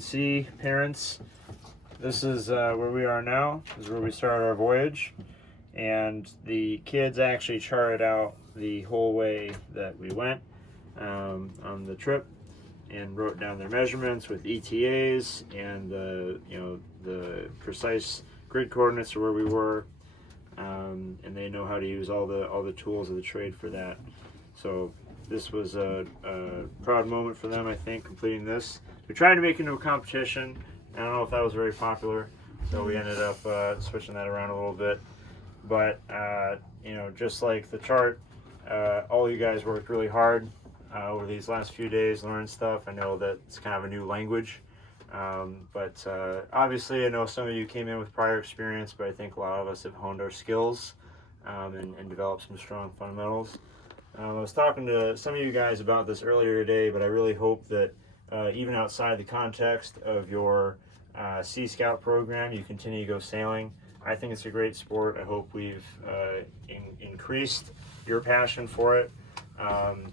can see, parents, this is where we are now. This is where we started our voyage. And the kids actually charted out the whole way that we went on the trip and wrote down their measurements with ETAs and the precise grid coordinates of where we were. And they know how to use all the tools of the trade for that. So this was a proud moment for them, I think, completing this. We tried to make it into a competition. I don't know if that was very popular, so we ended up switching that around a little bit. But just like the chart, all you guys worked really hard over these last few days, learning stuff. I know that it's kind of a new language, but obviously I know some of you came in with prior experience, but I think a lot of us have honed our skills and developed some strong fundamentals. I was talking to some of you guys about this earlier today, but I really hope that even outside the context of your Sea Scout program, you continue to go sailing. I think it's a great sport. I hope we've increased your passion for it. Like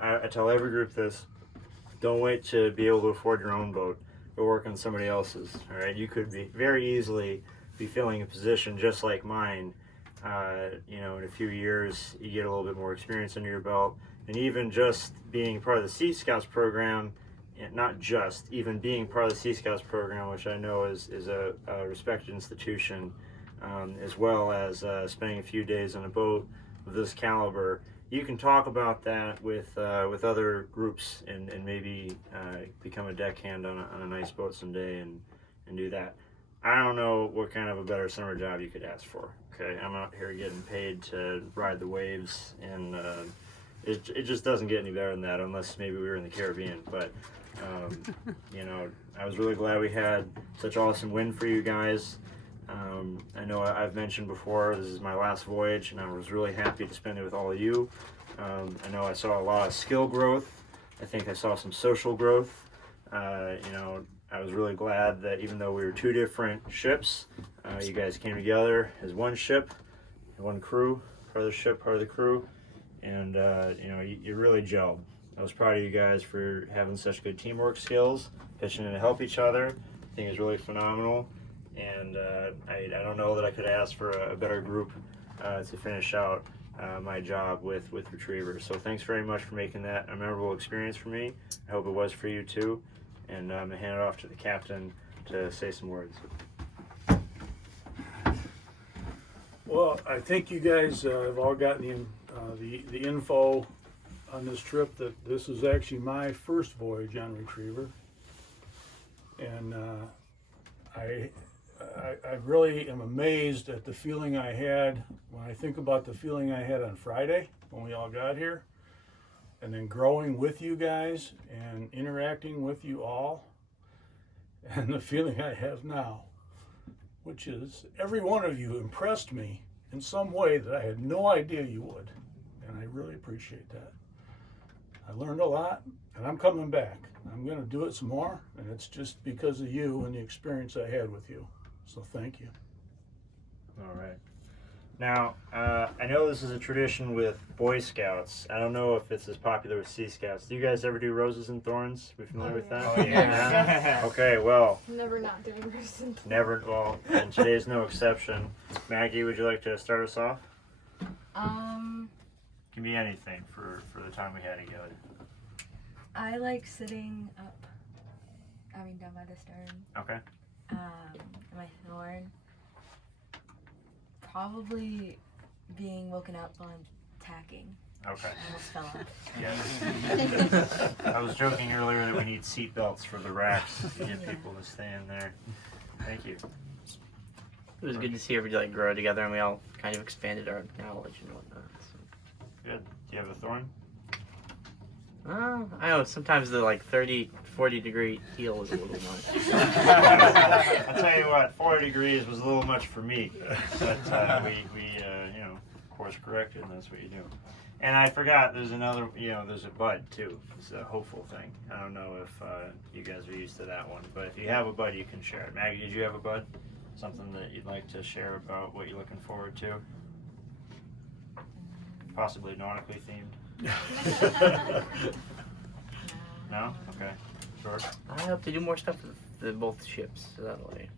I tell every group this, don't wait to be able to afford your own boat. Go work on somebody else's. All right, you could be very easily be filling a position just like mine. In a few years, you get a little bit more experience under your belt, and even just being part of the Sea Scouts program, and not just, even being part of the Sea Scouts program, which I know is a respected institution, as well as spending a few days on a boat of this caliber. You can talk about that with other groups and maybe become a deckhand on a nice boat someday and do that. I don't know what kind of a better summer job you could ask for. Okay, I'm out here getting paid to ride the waves, and it just doesn't get any better than that, unless maybe we were in the Caribbean. But I was really glad we had such awesome wind for you guys. I know I've mentioned before, this is my last voyage, and I was really happy to spend it with all of you. I know I saw a lot of skill growth. I think I saw some social growth. I was really glad that even though we were two different ships, you guys came together as one ship, one crew, part of the ship, part of the crew, and you really gelled. I was proud of you guys for having such good teamwork skills, pitching in to help each other. I think it's really phenomenal, and I don't know that I could ask for a better group to finish out my job with Retrievers. So thanks very much for making that a memorable experience for me. I hope it was for you too. And I'm going to hand it off to the captain to say some words. Well, I think you guys have all gotten the info on this trip that this is actually my first voyage on Retriever. And I really am amazed at the feeling I had when I think about the feeling I had on Friday when we all got here. And then growing with you guys and interacting with you all, and the feeling I have now, which is every one of you impressed me in some way that I had no idea you would, and I really appreciate that. I learned a lot, and I'm coming back. I'm going to do it some more, and it's just because of you and the experience I had with you. So thank you. All right. Now, I know this is a tradition with Boy Scouts. I don't know if it's as popular with Sea Scouts. Do you guys ever do roses and thorns? Are we familiar with that? Oh, yeah. Okay, well. Never not doing roses and thorns. Never, well, and today's no exception. Maggie, would you like to start us off? Can be anything for the time we had together. I like sitting up, down by the stern. Okay. My thorn. Probably being woken up on tacking. Okay. I almost fell off. Yes. I was joking earlier that we need seat belts for the racks to get people to stay in there. Thank you. It was good to see everybody grow together, and we all kind of expanded our knowledge and whatnot. So. Good. Do you have a thorn? I know sometimes the 30, 40 degree heel is a little much. I'll tell you what, 40 degrees was a little much for me, but we of course corrected, and that's what you do. And I forgot, there's another, there's a bud too. It's a hopeful thing. I don't know if you guys are used to that one, but if you have a bud, you can share it. Maggie, did you have a bud? Something that you'd like to share about what you're looking forward to? Possibly nautically themed? No? Okay. George? I hope to do more stuff with both ships. So that way.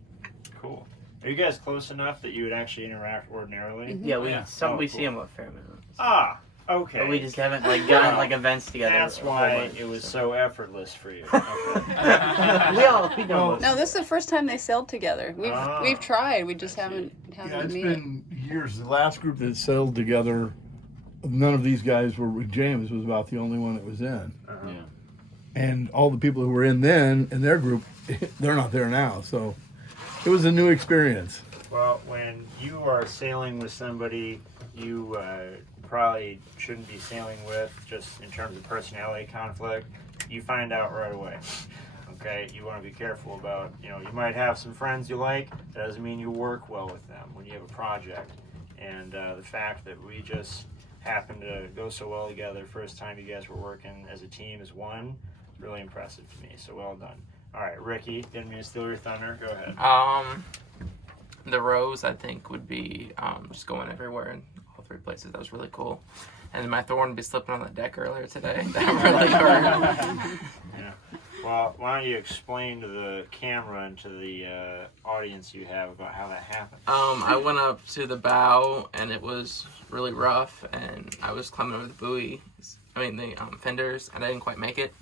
Cool. Are you guys close enough that you would actually interact ordinarily? Yeah, we Yeah. we cool. see them a fair amount. Ah, okay. But we just haven't gotten events together. That's a whole why bunch, it was so. so effortless for you. Okay. we know. No, this is the first time they sailed together. We've tried. We just haven't Yeah, it's made been years. The last group that sailed together, none of these guys were with James. Was about the only one that was in. Yeah. And all the people who were in then in their group, they're not there now. So it was a new experience. Well, when you are sailing with somebody you probably shouldn't be sailing with, just in terms of personality conflict, you find out right away. Okay, you want to be careful about, you might have some friends you like, that doesn't mean you work well with them when you have a project. And the fact that we just happened to go so well together, first time you guys were working as a team as one, is really impressive to me, so well done. All right, Ricky, didn't mean to steal your thunder, go ahead. The Rose, I think, would be just going everywhere in all three places. That was really cool. And my Thorn would be slipping on the deck earlier today. That really hurt. Yeah. Well, why don't you explain to the camera and to the audience you have about how that happened? I went up to the bow, and it was really rough, and I was climbing over the the fenders, and I didn't quite make it.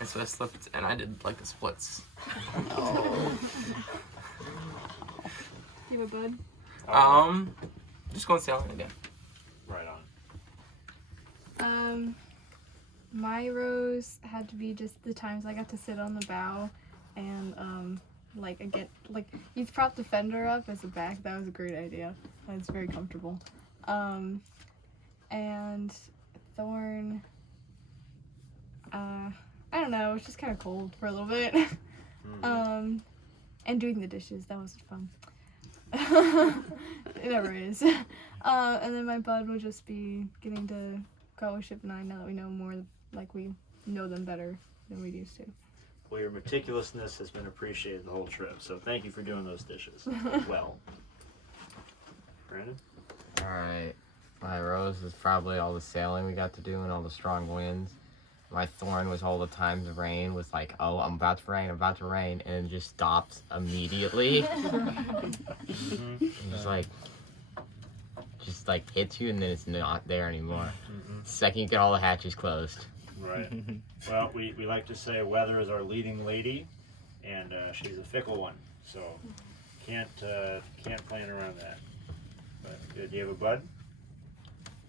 And so I slipped, and I did, the splits. You have a bud? Just going sailing again. Right on. My rose had to be just the times I got to sit on the bow and you prop the fender up as a back. That was a great idea. That's very comfortable. And Thorn, I don't know, it was just kind of cold for a little bit. And doing the dishes, that was fun. It never is. And then my bud will just be getting to go with Ship 9 now that we know more, we know them better than we used to. Well, your meticulousness has been appreciated the whole trip, so thank you for doing those dishes well. Brandon? Alright, my Rose was probably all the sailing we got to do and all the strong winds. My Thorn was all the times the rain was like, oh, I'm about to rain, and it just stops immediately. Just hits you and then it's not there anymore. Second you get all the hatches closed. Right. Well, we like to say weather is our leading lady, and she's a fickle one, so can't plan around that. But good. Do you have a bud?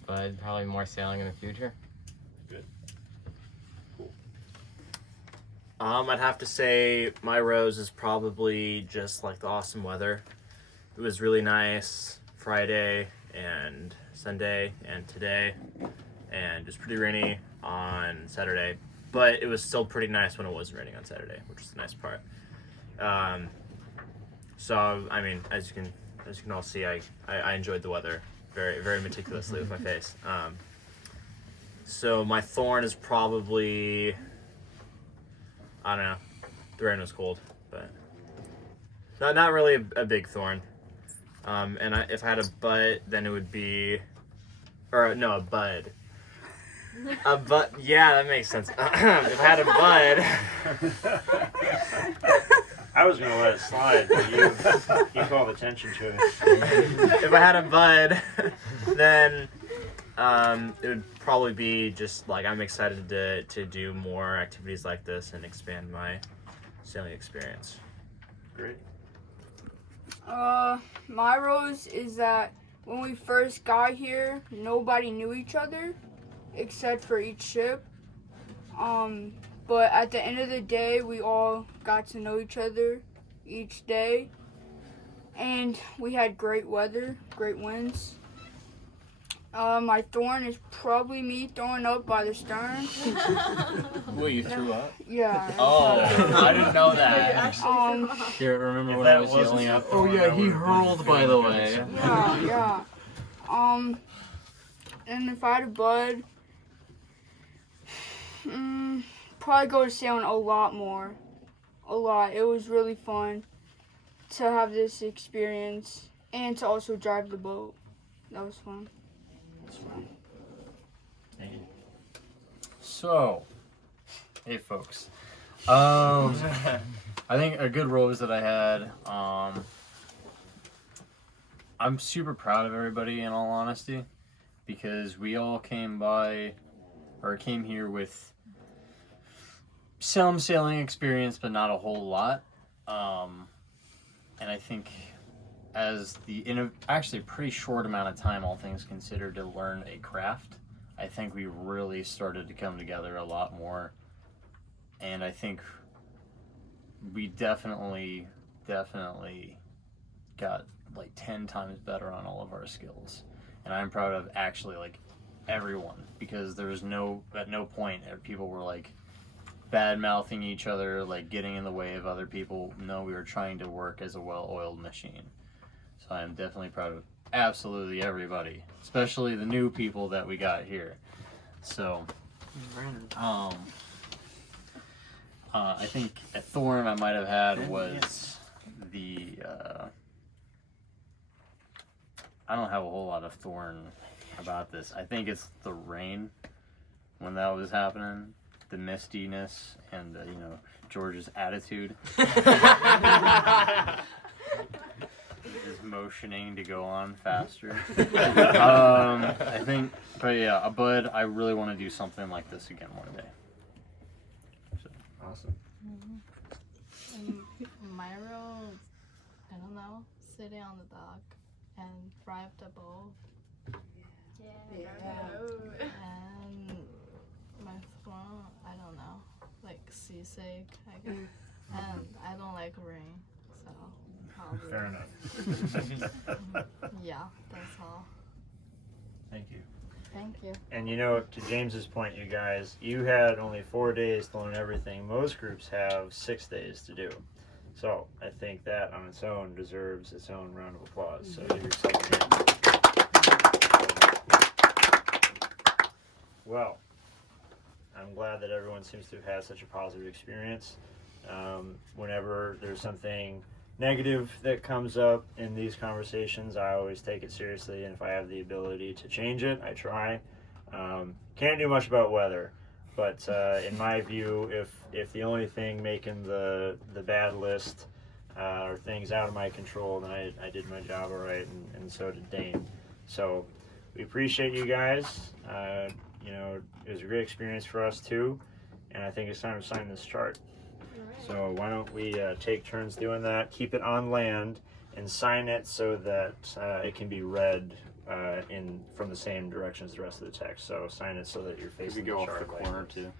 But probably more sailing in the future. Good. Cool. I'd have to say my Rose is probably just the awesome weather. It was really nice Friday and Sunday and today, and it was pretty rainy on Saturday, but it was still pretty nice when it wasn't raining on Saturday, which is the nice part. So I mean, as you can all see, I enjoyed the weather very, very meticulously with my face. So my Thorn is probably, I don't know, the rain was cold, but not really a big Thorn. And if I had a butt, then it would be, a bud. A bud, yeah, that makes sense. If I had a bud. I was going to let it slide, but you called attention to it. If I had a bud, then it would probably be just I'm excited to do more activities like this and expand my sailing experience. Great. My Rose is that when we first got here, nobody knew each other except for each ship. But at the end of the day, we all got to know each other each day. And we had great weather, great winds. My Thorn is probably me throwing up by the stern. Wait, you threw up? Yeah. Oh, I didn't know that. Here, remember If when that I was wasn't yelling up? so Oh far, yeah, that he would've been hurled, by the way. Yeah. And if I had a bud, probably go to sailing a lot more. A lot. It was really fun to have this experience and to also drive the boat. That was fun. That's fun. Thank you. So, hey folks, I think a good rose that I had. I'm super proud of everybody, in all honesty, because we all came here with some sailing experience, but not a whole lot. And I think in a actually pretty short amount of time, all things considered, to learn a craft, I think we really started to come together a lot more. And I think we definitely got like 10 times better on all of our skills. And I'm proud of actually like everyone, because there was at no point people were like bad mouthing each other, like getting in the way of other people. No, we were trying to work as a well-oiled machine. So I'm definitely proud of absolutely everybody, especially the new people that we got here. So I think a thorn I might have had was the I don't have a whole lot of thorn about this. I think it's the rain when that was happening, the mistiness, and George's attitude. Just motioning to go on faster. I think, but I really want to do something like this again one day. So, awesome. My role, I don't know, sitting on the dock and fry up the bowl. And my thorn, I don't know, like seasick, I guess. And I don't like rain, so probably. Fair enough. Yeah, that's all. Thank you. Thank you. And to James's point, you guys, you had only 4 days to learn everything. Most groups have 6 days to do. So I think that on its own deserves its own round of applause. So give yourself a hand. Well, I'm glad that everyone seems to have had such a positive experience. Whenever there's something negative that comes up in these conversations, I always take it seriously, and if I have the ability to change it, I try. Can't do much about weather, but in my view, if the only thing making the bad list are things out of my control, then I did my job all right, and so did Dane. So we appreciate you guys. It was a great experience for us too, and I think it's time to sign this chart. So why don't we take turns doing that, keep it on land, and sign it so that it can be read from the same direction as the rest of the text. So sign it so that you're facing the chart. Can we go off the corner too?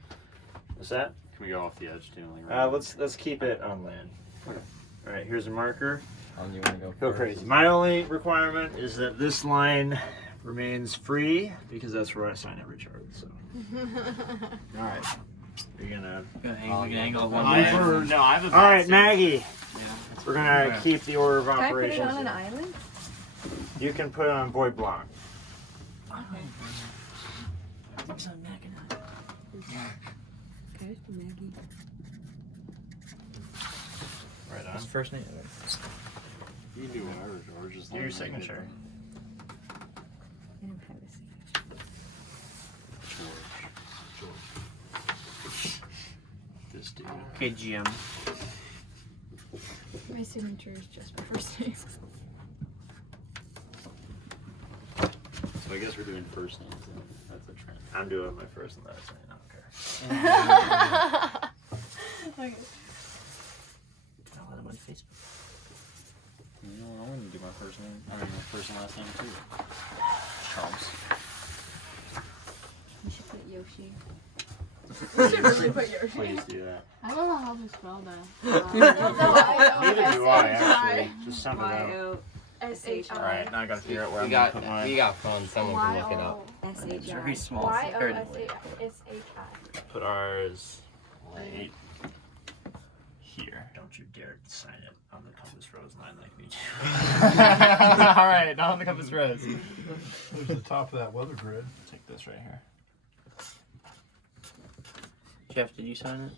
What's that? Can we go off the edge too? Let's keep it on land. Okay. All right, here's a marker. You want to go Go crazy. My only requirement is that this line remains free, because that's where I sign every chart. So. All right. You're gonna angle it one I way. have a All right, Maggie. Yeah. We're gonna keep the order of Can I put it operations. on an island? You can put it on Boy Blanc. It's on Mackinac. Right on. His first name. You can do whatever, George. Just Your signature. This dude. Okay, GM. My signature is just my first name. So I guess we're doing first names. Then. That's a trend. I'm doing my first and last name. I don't care. Okay. I'll let him on Facebook. You know, I want to do my first name. I mean, my first and last name too. Trumps. You should put Yoshi. Please do that. I don't know how to spell that. Neither do I, actually. Just some of them. Y-O-S-H-I. Alright, now I gotta figure out where You I'm got, gonna put mine. you got fun. Someone can look it up. It's very small. Y-O-S-H-I. Put ours right here. Don't you dare sign it on the Compass Rose line like me too. Alright, not on the Compass Rose. There's the top of that weather grid. Take this right here. Jeff, did you sign it?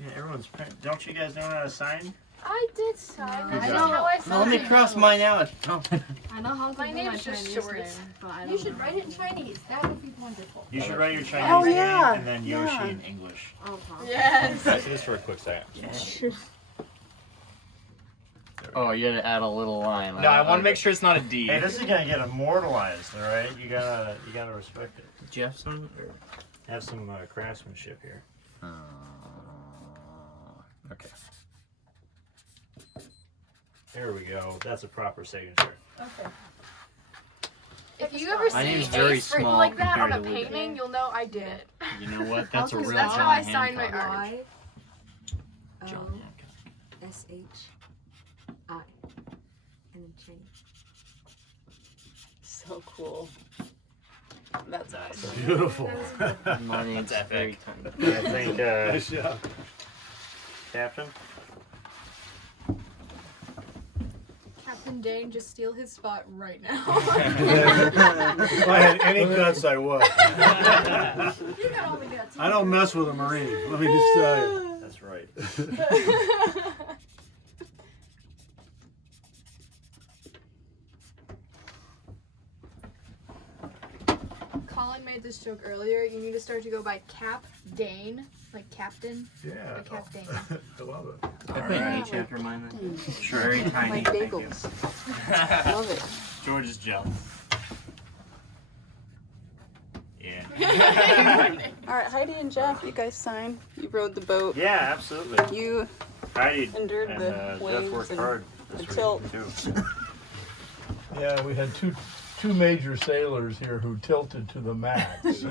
Yeah, everyone's. Don't you guys know how to sign? I did sign. No, That's I not don't- how I No, signed. let me cross mine out. No. I know how to My do name's just Chinese short. name, but I don't You should know write how it in to- Chinese. That would be wonderful. You should write your Chinese Oh, name yeah, and then Yoshi yeah. in English. Oh, wow. Yes. Guys, just for a quick second. Oh, you gotta add a little line. No, I want to make sure it's not a D. Hey, this is gonna get immortalized, all right? You gotta respect it. Jefferson. Or... Have some craftsmanship here. Okay. There we go. That's a proper signature. Okay. If you My ever see name's very Ace written small like that on a compared to Luke. painting, you'll know I did it. You know what? That's a Because real that's John how I signed my Hancock. art. John Y-O-S-H-I. And then Chinese. So cool. That's awesome. Beautiful. My name's That's very epic. tiny. I think, Nice job. Captain? Captain Dane, just steal his spot right now. If I had any guts, I would. You got all the guts. I don't mess with a Marine. Let me just tell you. That's right. Colin made this joke earlier. You need to start to go by Cap Dane, like Captain. Yeah. Like Cap Dane. I love it. I put an H after mine then. Sure. Very tiny. Like thank you. bagels. Love it. George is jealous. Yeah. Alright, Heidi and Jeff, you guys signed. You rode the boat. Yeah, absolutely. You Heidi endured and the Jeff waves worked and hard the this tilt. week, too. Yeah, we had two major sailors here who tilted to the max. Yoshi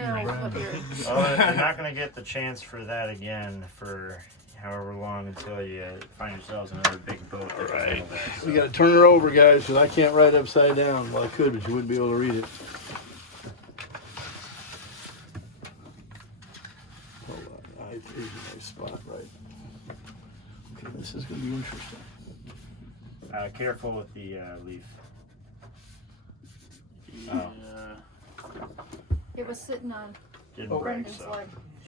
and Brandon. Well, you're not going to get the chance for that again for however long until you find yourselves another big boat. That can handle that, so. We got to turn her over, guys, because I can't write upside down. Well, I could, but you wouldn't be able to read it. Hold on, I here's a nice spot, right? Okay, this is going to be interesting. Careful with the leaf. Yeah. It was sitting on Didn't break, Brendan's so. leg.